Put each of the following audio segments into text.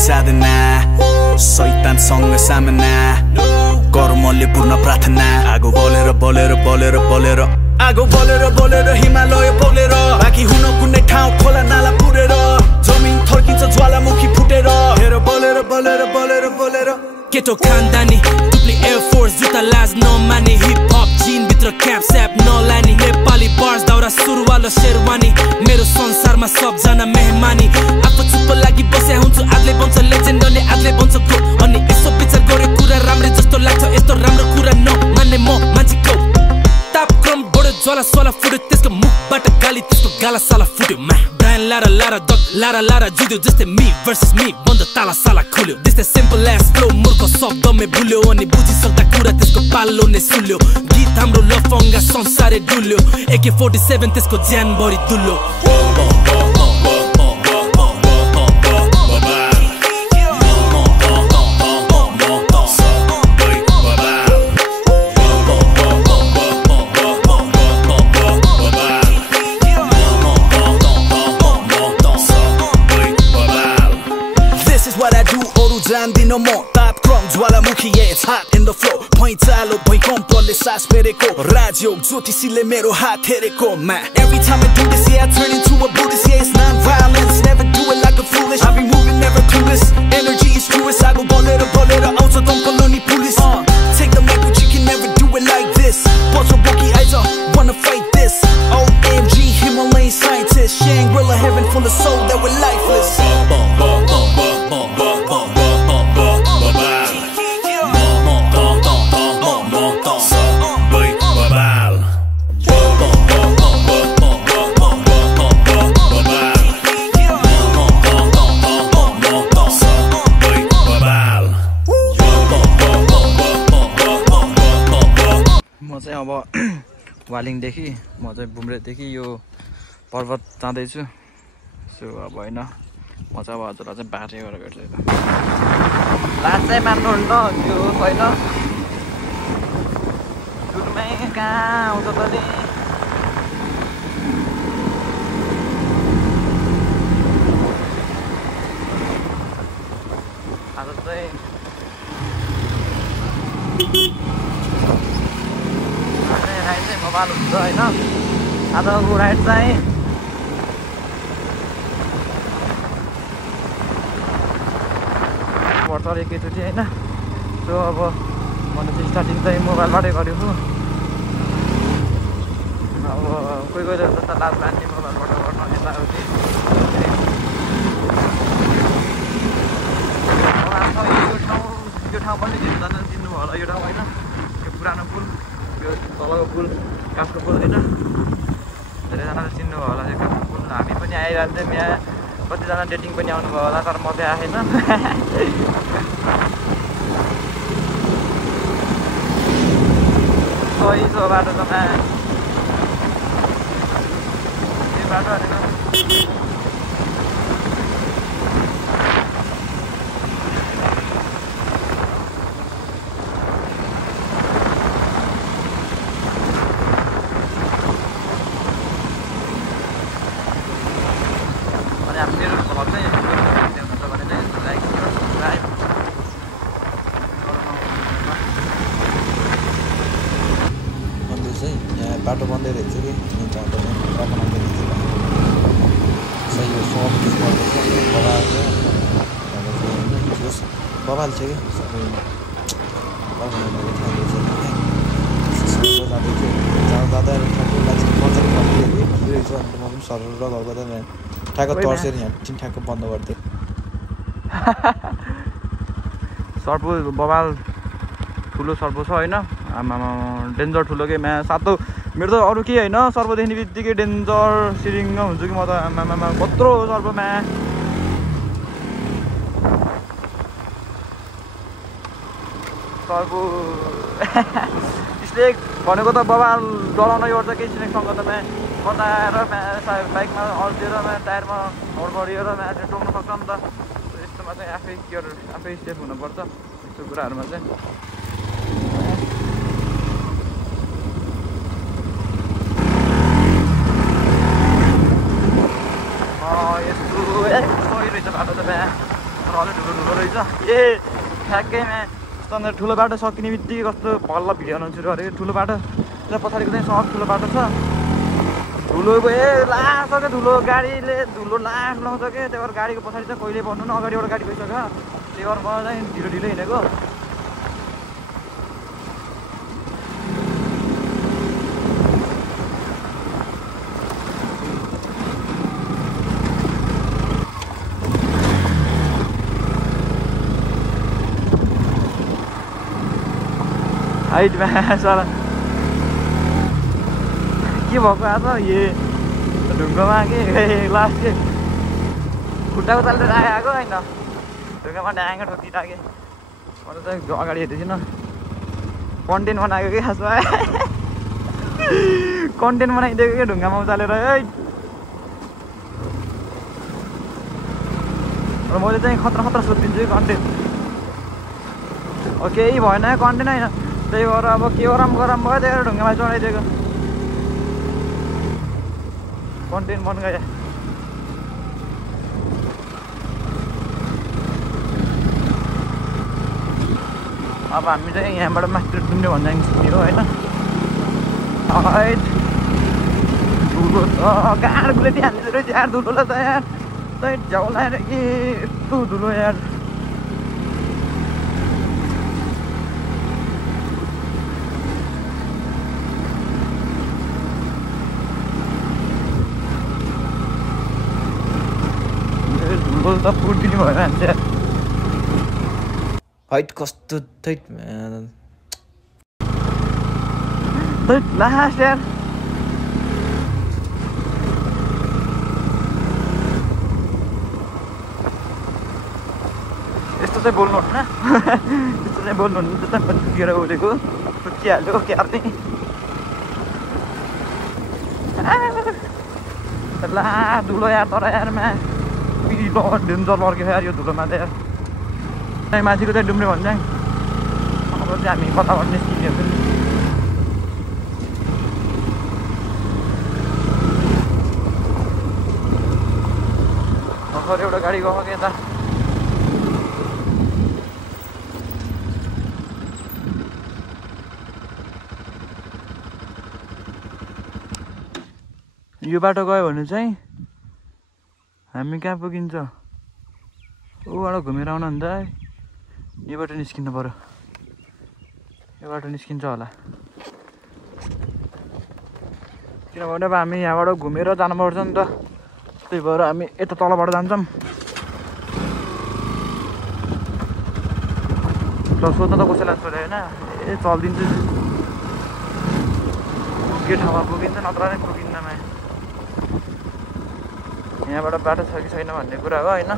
साधना शैतानसँग सामना कर्मले पूर्ण प्रार्थना आगो बलेर बलेर बलेर बलेर आगो बलेर बलेर हिमालय बलेर बाँकी हुन कुनै ठाउँ खोला नाला पुरेर जमिन थर्किन्छ ज्वालामुखी फुटेर हेर बलेर बलेर बलेर बलेर केटो खानदानी टुप्ली एयरफोर्स जुत्ता लाज नमाने हिप हप जिन भित्र क्याप स्याप नलानी नेपाली बार्स दाउरा सुरुवाल शेरवानी मेरो संसारमा सबजना मेहमानी आफू चुप्प लागि बस्या हुन्छु आजले बन्छ लेजेन्ड अनि आजले बन्छ ग्रुप अनि यसो विचार गरे कुरा राम्रै जस्तो लाग्छ यस्तो राम्रो कुरा नमान्ने म मान्छेको तापक्रम बढ्यो ज्वाला सला फुट्यो त्यसको मुखबाट गाली त्यसको गाला साला फुट्यो मा ब्रायन लारा लारा दग लारा लारा जुद्यो जस्तै मी भर्सेस मी बन्द ताला साला खुल्यो त्यस्तै सिम्पल एस फ्लो मूर्ख शब्दमै भुल्यो अनि बुझिसक्दा कुरा त्यसको पालो नै सुल्यो गीत हाम्रो लफङ्गा संसारै डुल्यो AK-47 त्यसको ज्यान भरि दुल्यो जान्दिन म तापक्रम ज्वालामुखी it's hot in the flow पैँचालो भैकम्पले सास फेरेको राजयोग ज्योतिषीले मेरो हात हेरेको मा every time I do this yeah I turn into a Buddhist yeah it's non-violence never do it like a foolish I be moving never clueless energy is truest I go bolero bolero आउँछ दमकल नि police take the mic but you can never do it like this Bunch of bookie eyes wanna fight this OMG Himalayan scientist Shangri-La heaven full of soul that were lifeless अब वालिङदेखि म चाहिँ बुम्रेदेखि यो पर्वत जाँदैछु so अब होइन म चाहिँ अब हजुरलाई चाहिँ बाटो गरेर भेट्छु यता लाज चाहिँ मान्नुहुन्न त्यो होइन सुरुमै कहाँ आउँछ तले आज चाहिँ राइड चाहिँ मोबाइल हुन्छ होइन आजको राइड चाहिँ पर्छ एकैचोटि होइन सो अब मैले चाहिँ स्टार्टिङ चाहिँ मोबाइलबाटै गरेको अब कोही कोही जस्तो लाज मान्ने मोबाइलबाट गर्न यताउति यो ठाउँ पनि धेरैजना चिन्नुभयो होला यो ठाउँ होइन यो पुरानो पुल यो तलको पुल काठको पुल होइन धेरैजनाले चिन्नुभयो होला यो काठको पुल हामी पनि आइरहन्छौँ यहाँ कतिजना डेटिङ पनि आउनुभयो होला तर म चाहिँ आएन सही छ बाटो त यो बाटो भनेको बाटो बन्दै रहेछ कि बाटो बनाउँदै रहेछ सही हो सब केस गर्दैछ बबाल चाहिँ बबाल छ कि सबै बनाउनु थाल्दैछ जाँदै थियो जाँदा मजाले रहेछ अन्त म पनि सरर घरको त ठ्याक्क तर्सेर यहाँ ठ्याक्क बन्द गरिदिएँ सर्पो बबाल ठुलो सर्पो छ होइन आमामा डेन्जर ठुलो के म्या सातो मेरो त अरू के होइन सर्प देख्ने बित्तिकै डेन्जर सिरिङ्ग हुन्छु कि म त आमामा कत्रो सर्पमा सर्पो स्नेक भनेको त बबाल डराउनै पर्छ केही स्नेकसँग त म्या बताएर बाइकमा अल्झिएर टायरमा हडबडिएर टोक्न सक्छ नि त यस्तोमा चाहिँ आफै केयर आफै सेफ हुनुपर्छ यस्तो कुराहरूमा चाहिँ यस्तो सही रहेछ बाटो त बिहा अझै ठुलो रहेछ ए ठ्याक्कैमा अन्त ठुलो बाटो सकिने बित्तिकै कस्तो बल्ल भिडियो बनाउनु सुरु गरेको ठुलो बाटो र पछाडिको चाहिँ सहज ठुलो बाटो छ धुलो लान्छ क्या धुलो गाडीले धुलो लाउँछ क्या त्यही भएर गाडीको पछाडि चाहिँ कहिले भन्नु न अगाडि एउटा गाडी गइसक्यो त्यही भएर म चाहिँ ढिलो हिँडेको हाइटमा साला के भएको आज ए ढुङ्गामा के लास्ट के खुट्टाको चालेर आएको होइन ढुङ्गामा ड्याङ्ग ठोकिराखेँ म त अगाडि हेर्दैछु कन्टेन्ट बनाएको कि खासमा कन्टेन्ट बनाइदिएको क्या ढुङ्गामा उचालेर है र मैले चाहिँ खतरा सोधिदिन्छु कि कन्टेन्ट केही भएन कन्टेन्ट होइन त्यही भएर अब के गरम भयो त्यही भएर ढुङ्गामा चढाइदिएको कन्टेन्ट बन गयो अब हामी चाहिँ यहाँबाट माथि डुम्ने भन्दा निस्किने हो होइन धुलो त गाडीले त्यहाँ हालिदिँदो रहेछ यार धुलोलाई त यार त्यही झ्याउ लगाएर के यस्तो धुलो यार त फुटिने भयो मान्छे हाइट कस्तो थैट लास्ट यार यस्तो चाहिँ बोल्नुहुन्न यस्तो चाहिँ बोल्नुहुन्न त्यस्तो पनि पुगेर बोलेको पुगिहाल्यो क्यार नि ला धुलो यार तर यारमा डेन्जर लड्केछ यार यो धुलोमा त यार माथिको चाहिँ डुम्रे भन्छ अब चाहिँ हामी कताबाट निस्किने फेरि भर्खर एउटा गाडी गएको के यता यो बाटो गयो भने चाहिँ हामी कहाँ पुगिन्छ ऊबाट घुमेर आउनु अन्त यो बाटो निस्किनु पऱ्यो यो बाटो निस्किन्छ होला किनभने अब हामी यहाँबाट घुमेर जानुपर्छ नि त त्यही भएर हामी यता तलबाट जान्छौँ सोध्न त कसैलाई छोड्यो होइन ए चलिदिन्छु के ठाउँमा पुगिन्छ नत्र नै पुगिन्नमा यहाँबाट बाटो छ कि छैन भन्ने कुरा हो होइन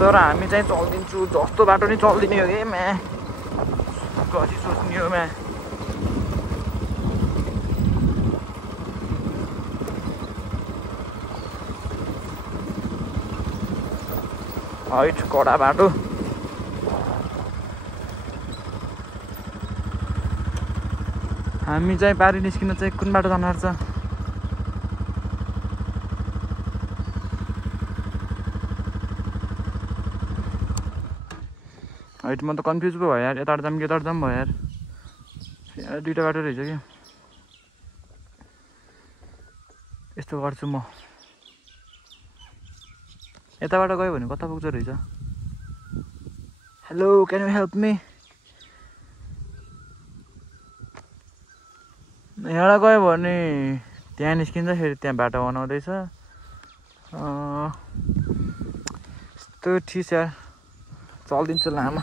तर हामी चाहिँ चल्दिन्छु जस्तो बाटो नि चल्दिने हो कि म्या कति सोच्ने हो म्या हाइट कडा बाटो हामी चाहिँ पारी निस्किन चाहिँ कुन बाटो जानुपर्छ हाइट म त कन्फ्युज पो भयो यार यताबाट जाऊँ कि यताबाट जाऊँ भयो यार दुईवटा बाटो रहेछ कि यस्तो गर्छु म यताबाट गयो भने कता पुग्छ रहेछ hello can you help me यहाँबाट गयो भने त्यहाँ निस्किन्छ फेरि त्यहाँ बाटो बनाउँदैछ यस्तो ठिक यार चल्दिन्छ लामा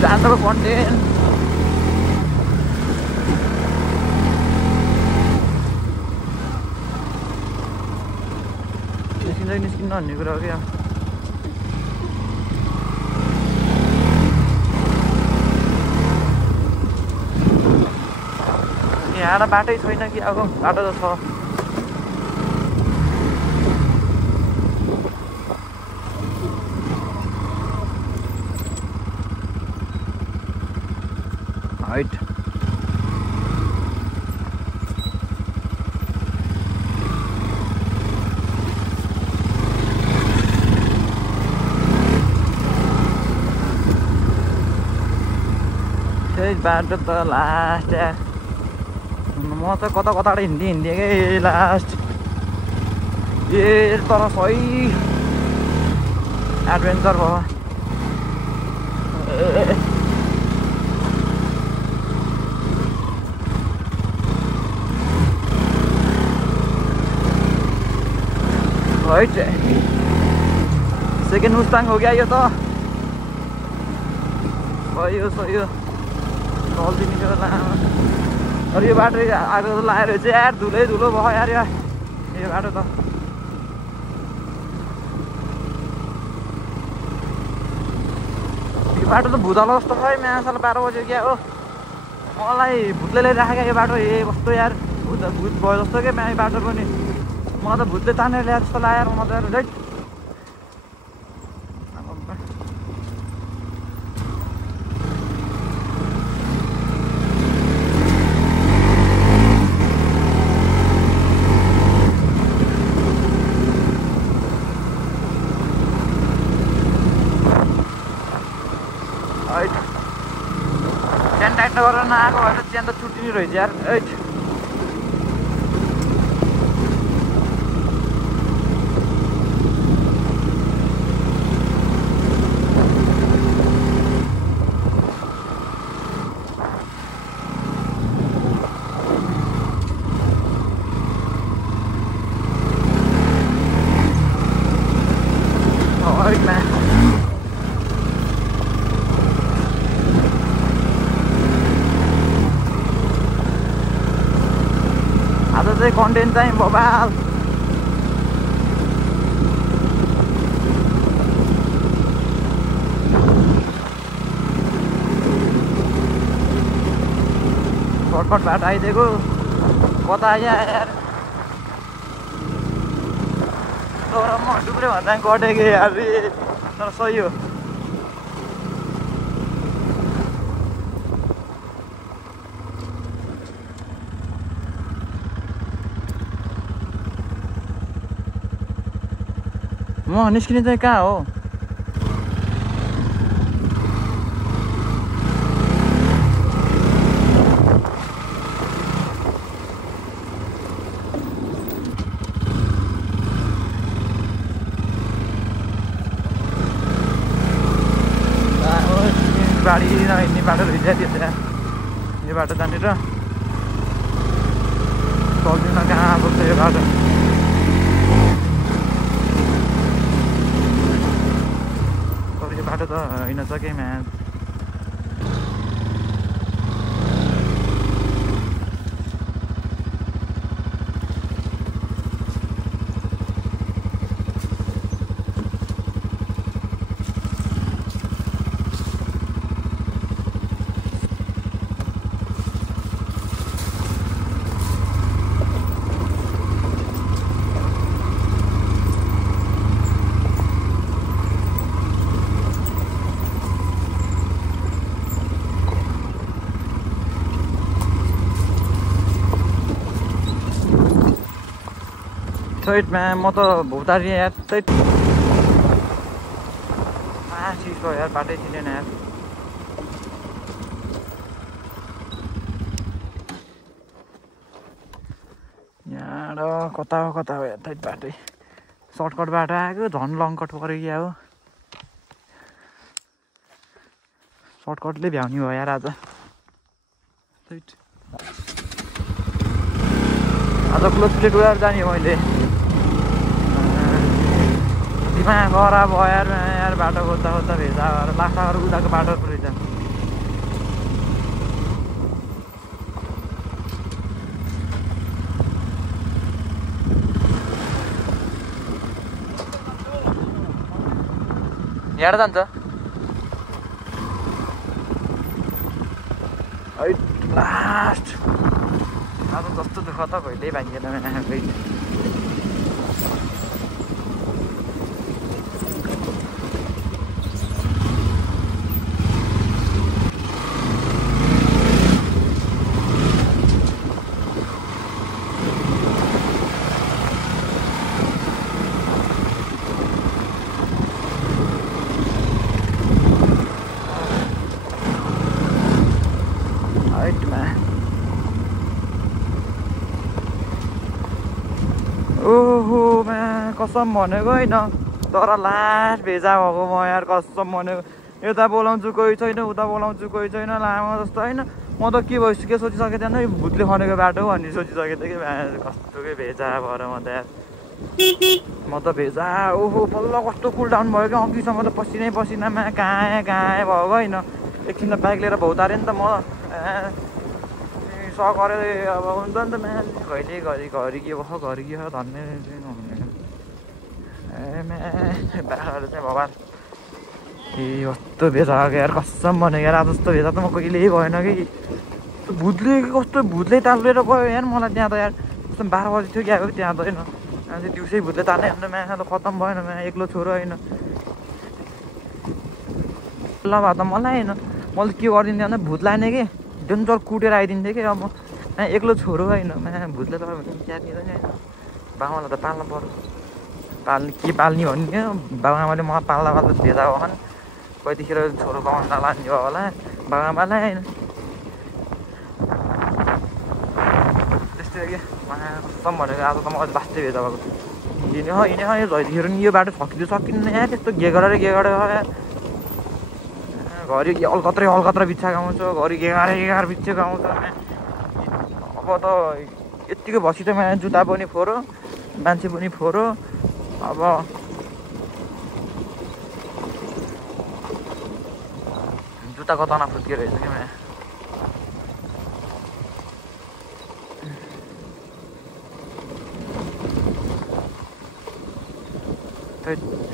जान्छ कन्टेन्ट निस्किनु भन्ने कुरा हो क्या यहाँ बाटै छैन कि अब बाटो त छ हाइट त्यही बाटो त लास्ट यार म त कता कताबाट हिँडिदिएकै लास्ट ए तर सही एडभेन्चर भयो सेकेन्ड मुस्ताङ हो गया यो त सही हो चल्दी निस्क्यो लामो अरू यो बाटो आगो लगाएर चाहिँ यार धुलै धुलो भयो यार यो बाटो त यो बाटो त भुतलो जस्तो खै म्यासाल 12 बज्यो क्या हो मलाई भुतले ल्याइराखेको यो बाटो कस्तो यार भुत भयो जस्तो क्या म्या बाटो पनि म त भुतले तानेर ल्याएर जस्तो लाग्यो म त यार चेन टाइट गरेर नआएको भएर चेन त छुट्टिने रहेछ यार चाहिँ कन्टेन्ट चाहिँ बबाल सर्टकट बाटो आइदिएको कता आयो यार तर म डुब्रे भन्दा कटेको यार तर सही हो म निस्किने चाहिँ कहाँ हो गाडी नहिँड्ने बाटो रहेछ त्यो त्यहाँ यो बाटो जानेर चल्दिन कहाँ बोल्छ यो बाटो बाटो त हिँड्न सकेँ म्या साइडमा म त भुतारी यार त्यही चिजको यार बाटै चिनेन यार यहाँ कता हो यार त्यही बाटै सर्टकट बाटो आएको झन् लङकट पऱ्यो क्या हो सर्टकटले भ्याउने भयो यार आज क्लोज प्लेट उडाएर जाने हो मैले दिमाग खराब भयो यार बाटो खोज्दा भेजा भएर लाखा उदाको बाटो रहेछ यहाँ जान्छ लास्ट आज जस्तो दुःख त कहिल्यै भागिएन खै ओहो कसम भनेको होइन तर लास्ट भेजा भएको म यार कसम भनेको यता बोलाउँछु कोही छैन उता बोलाउँछु कोही छैन लामो जस्तो होइन म त के सोचिसकेको थिएन यो भुतले खनेको बाटो हो भन्ने सोचिसकेको थिएँ कि कस्तोकै भेजा भएर म त यार म त भेजा ओहो बल्ल कस्तो कुल डाउन भयो क्या अघिसम्म त पसिनामा कहाँ भएको होइन एकछिन त बाइक लिएर भौतारेँ नि त म गरे अब हुन्छ नि त म्यान कहिले घरि के भयो धन्ने बाख्राहरू चाहिँ भगवान् ए कस्तो भेजा यार कसम भनेको यार जस्तो भेजा त म कहिल्यै भएन कि भुतले तालेर गयो यार मलाई त्यहाँ त यार कस्तो 12 बजी थियो कि आएको त्यहाँ त होइन दिउँसै भुतले ताल्ने अन्त म्यान त खत्तम भएन म्यान एक्लो छोरो होइन ल भए त मलाई होइन मैले के गरिदिन्थेँ भन्दा भुत लाने कि डेन्जर कुटेर आइदिन्थेँ कि अब एक्लो छोरो होइन भुतले त क्यादिँदैन होइन बाबालाई त पाल्नु पर्यो के पाल्ने भन्ने बाबाआमाले मलाई पाल्दा भेजा भएन कतिखेर छोरो कमाउनु नलाने होला बाबाआमालाई होइन त्यस्तै के कसम भनेको आज त म लास्टै भेजा भएको हिँडे यो झैदेखि नि यो बाटो सकिन्न यहाँ त्यस्तो के गरेर घरि अलकत्रै बिच्छा गाउँछ घरि गेगार बिच्छा गाउँछ अब त यत्तिकै बसी त जुत्ता पनि फोरो मान्छे पनि फोरो अब जुत्ता कता नफुत्किएर रहेछ कि म्या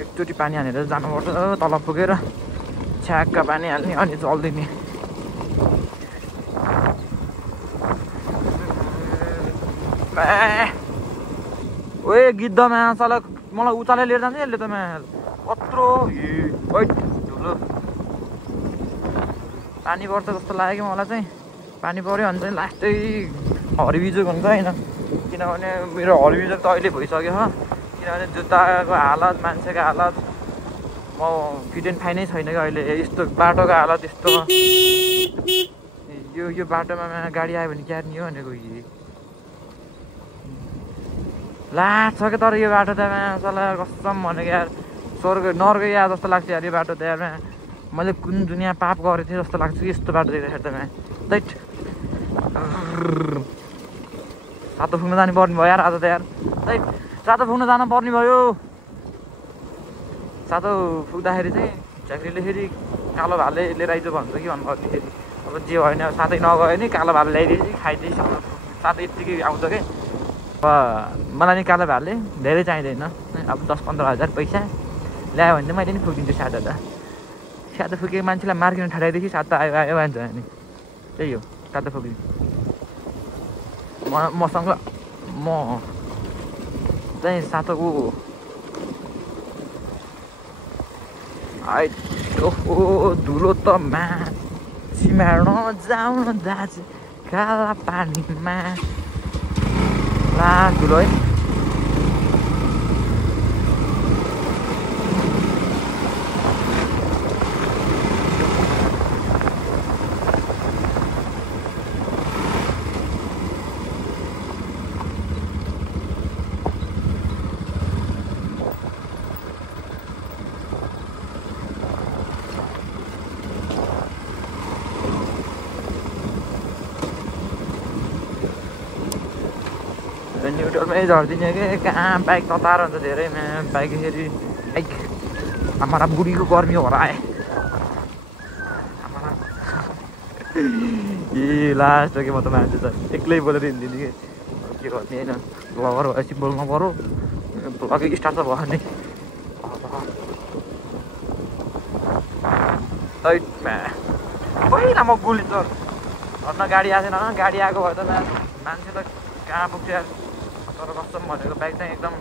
एकचोटि पानी हानेर जानुपर्छ तल पुगेर छ्याक्का पानी हाल्ने अनि चल्दिने ओए गिद्धमा साला मलाई उचाले लिएर जान्छ यसले त कत्रो ठुलो पानी पर्छ जस्तो लाग्यो कि मलाई चाहिँ पानी पऱ्यो भने चाहिँ लास्टै हरिबिजोक हुन्छ होइन किनभने मेरो हरिबिजोक त अहिले भइसक्यो हो किनभने जुत्ताको हालत मान्छेको हालत म फिट एन्ड फाइनै छैन कि अहिले यस्तो बाटोको हालत यस्तो यो बाटोमा गाडी आयो भने क्यार्ने हो भनेको लाग्छ क्या तर यो बाटो त साला कसम भनेको यार स्वर्ग नर्क या जस्तो लाग्छ यार यो बाटो त यार मैले कुन दुनियाँ पाप गरेको थिएँ जस्तो लाग्छ कि यस्तो बाटो देख्दाखेरि त दैट सातो पुग्न जानु पर्ने भयो यार आज त यार दैट सातो पुग्न जानु पर्ने भयो सातो पुग्दाखेरि चाहिँ झाँक्रीले फेरि कालो भाले लिएर आइज भन्छ कि भन्नुपर्ने फेरि अब जे होइन साथै नगयो नि कालो भाले ल्याइदिएपछि खाइदिएपछि साथै यत्तिकै आउँछ कि अब मलाई नि कालो भाले धेरै चाहिँदैन अब 10-15 हजार पैसा ल्यायो भने चाहिँ मैले नि फुकिदिन्छु सातो फुकेको मान्छेलाई मार्किन ठाडाइदिएपछि सातो आयो भन्छ नि त्यही हो सातो फुकिदिनु मसँग म चाहिँ सातो ओहो धुलो त माछी मार्न जाउँ दाजु काला पानीमा ला धुलो है न्युट्रलमै झरिदिने कि कहाँ बाइक ततार हुन्छ धेरै बाइक फेरि बाइक हमारा बुढीको गर्मी हो र आए ए लास्ट हो कि म त मान्छे त एक्लै बोलेर हिँडिदिने कि के गर्ने होइन लगर भएपछि बोल्नु पऱ्यो ब्लगै स्टार्ट त भयो नि पहिला म गुली त भन्न गाडी आएको छैन गाडी आएको भए त मान्छे त कहाँ पुग्छ यार तर कस्तो भनेको बाइक चाहिँ एकदम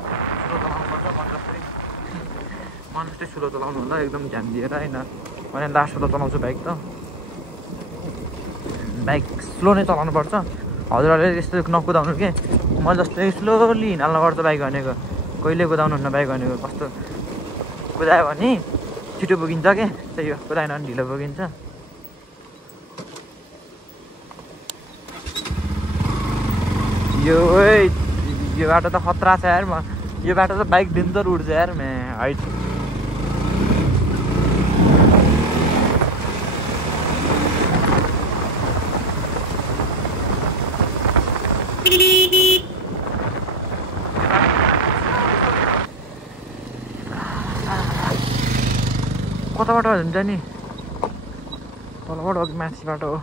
स्लो चलाउनुपर्छ मन जस्तै स्लो चलाउनु होला एकदम ध्यान दिएर होइन मैले लास्टबाट चलाउँछु बाइक त बाइक स्लो नै चलाउनुपर्छ हजुरहरूले यस्तो नकुदाउनु के मैले जस्तै स्लोली हिँड्न पर्छ बाइक भनेको कहिले कुदाउनु हुन्न बाइक भनेको कस्तो कुदायो भने छिटो पुगिन्छ के त्यही हो कुदाएन भने ढिलो पुगिन्छ यो बाटो त खतरा छ यार यो बाटो त बाइक डेन्जर उड्छ यार हाइट कताबाट हुन्छ नि तलबाट हो कि माथिबाट हो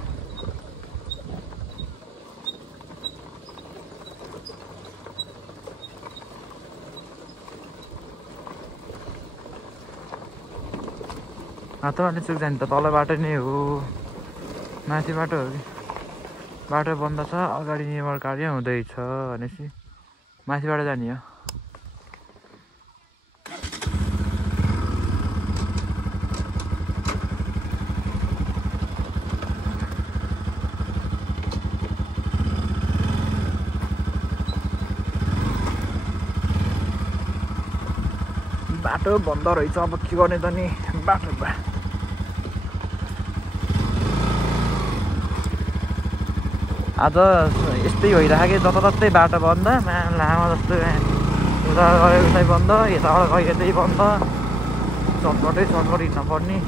हातबाट चुक जाने त तल बाटो नै हो माथि बाटो हो कि बाटो बन्द छ अगाडि निर्माण कार्य हुँदैछ भनेपछि माथिबाट जाने हो बाटो बन्द रहेछ अब के गर्ने त नि बाटो आज यस्तै भइरहेको जताततै बाटो बन्द लामो जस्तो उता गयो उतै बन्द यताबाट गयो यतै बन्द सर्टकट हिँड्न पर्ने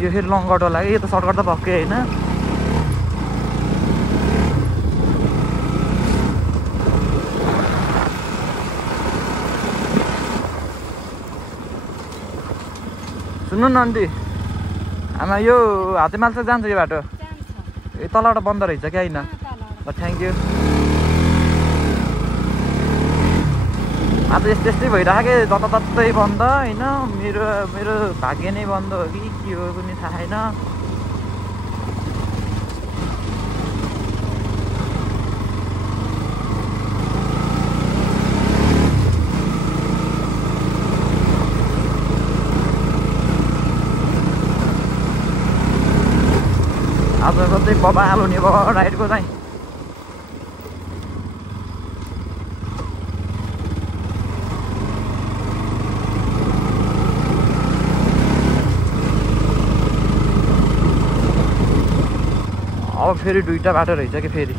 यो फेरि लङ बाटो लाग्यो यो त सर्टकट त भएकै होइन सुन्नु न आन्टी आमा यो हातेमाल चाहिँ जान्छ यो बाटो ए तलबाट बन्द रहेछ क्या होइन थ्याङ्क यू आज यस्तै भइरहेको जताततै बन्द होइन मेरो भाग्य नै बन्द हो कि के हो पनि थाहा छैन आजको चाहिँ बबा आलु नि बाबा राइडको चाहिँ अब फेरि दुईटा बाटो रहेछ कि फेरि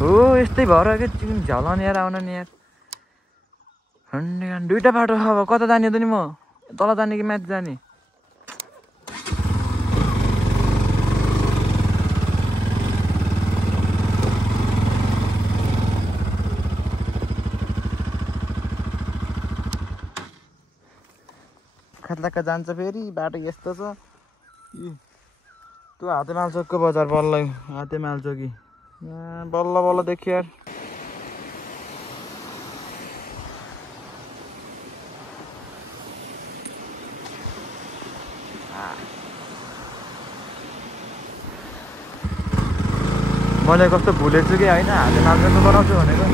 हो यस्तै भएर के झलन यार आउन नि यार दुईटा बाटो अब कता जाने त नि म तल जाने कि माथि जाने खातलाक्क जान्छ फेरि बाटो यस्तो छ त्यो हातेमाल चोकको बजार बल्ल हातेमाल चोकी बल्ल बल्ल देखियो यार मैले कस्तो भुलेछु कि होइन हातेमाल चोक बनाउँछु भनेको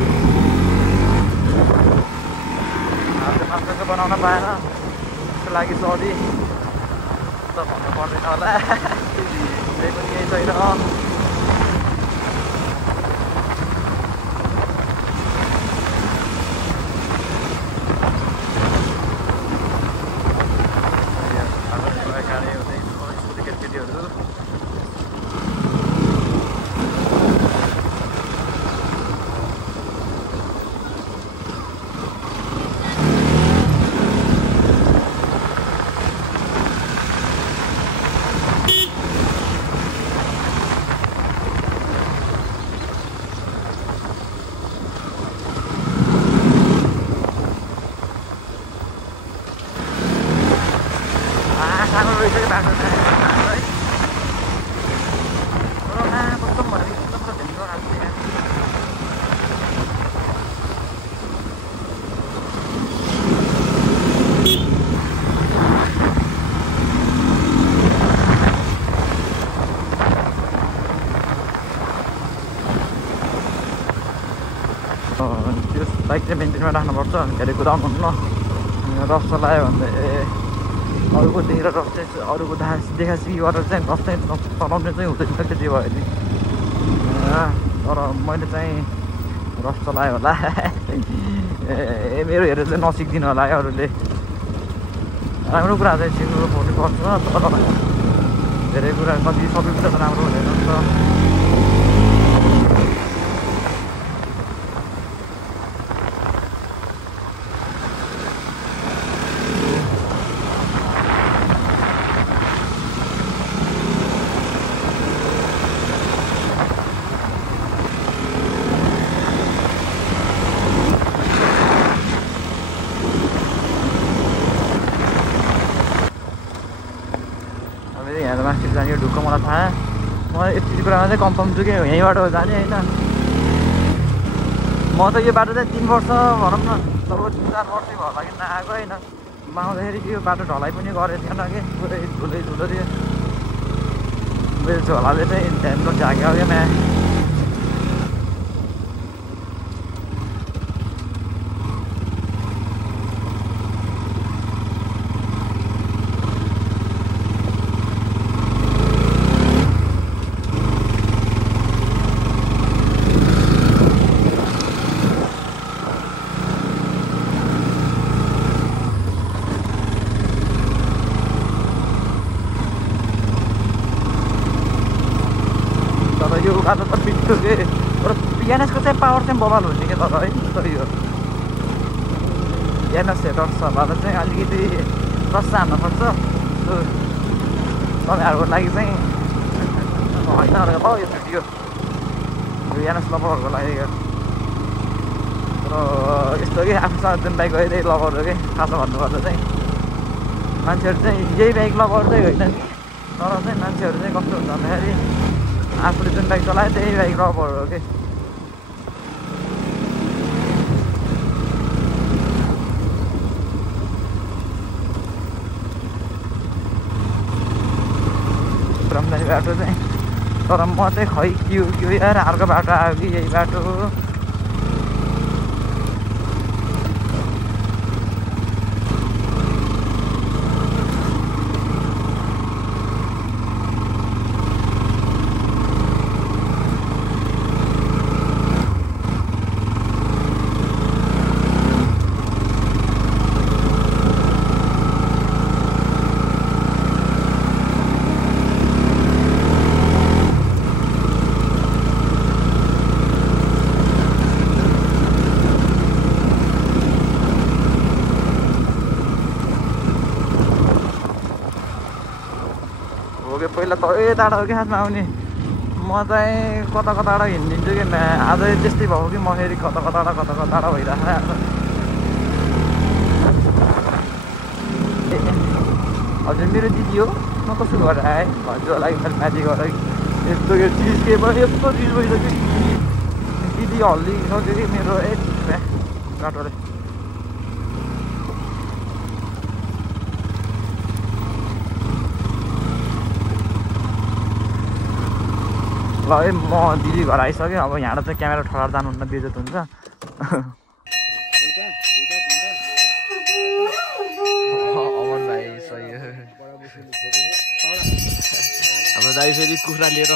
हातेमाल चोक बनाउन पाएन त्यसको लागि सरी त भन्नु पर्दैन होला त्यही पनि केही छैन त्यो बाइक चाहिँ मेन्टेनमा राख्नुपर्छ के अरे कुदाउनुहुन्न रस चलायो भने अरूको देखेर रस चाहिँ अरूको देखासिखी गरेर चाहिँ रस चाहिँ चलाउने चाहिँ हुँदैन त्यति भयो नि तर मैले चाहिँ रस चलायो होला मेरो हेरेर चाहिँ नसिक्दिनँ होला है अरूले राम्रो कुरा चाहिँ सिक्नु पर्छ तर धेरै कुरा कति सबै कुरा त राम्रो हुँदैन नि त यहाँ माथि जाने ढुक्क मलाई थाहा म यति कुरामा चाहिँ कन्फर्म छु कि यहीँबाट जाने होइन म त यो बाटो चाहिँ 3 वर्ष भनौँ न लगभग 3-4 वर्षै भयो लागि नआएको होइन म आउँदाखेरि यो बाटो ढलाइ पनि गरेको थिएन कि पुरै धुलै धुलो थियो मेरो झोलाले चाहिँ ध्यान झाक्यो क्या म्या यो बाटो त पिट्यो के तर पिएनएसको चाहिँ पावर चाहिँ बबाल हुने क्या तर है तर यो पिएनएस हेटर छ भने चाहिँ अलिकति रस हान्नुपर्छ तपाईँहरूको लागि चाहिँ होइन यो भिडियो पिएनएस लभरहरूको लागि तर यस्तो कि आफूसँग जुन बाइक गयो त्यही लभर हो कि खास भन्नुपर्दा चाहिँ मान्छेहरू चाहिँ यही बाइक लभर चाहिँ होइन नि तर चाहिँ मान्छेहरू चाहिँ कस्तो हुन्छ भन्दाखेरि आफूले जुन बाइक चलायो त्यही बाइक लभर हो कि ब्रह्मदानी बाटो चाहिँ तर म चाहिँ खै के यार अर्को बाटो आयो कि यही बाटो पहिला त टाढा हो कि खासमा आउने म चाहिँ कता कताबाट हिँडिदिन्छु कि आज त्यस्तै भयो कि म फेरि कता कताबाट भइरहेको हजुर मेरो दिदी हो म कसो गरेर आएँ भन्छु होला कि माथि गएर यस्तो यो चिज के भयो यस्तो चिज भइसक्यो दिदी हल्लिसक्यो कि मेरो बाटोले ल है म दिदी घर आइसक्यो अब यहाँबाट चाहिँ क्यामेरा ठडार जानुहुन्न बेजत हुन्छ अमन भाइ सही अब दाइ फेरि कुखुरा लिएर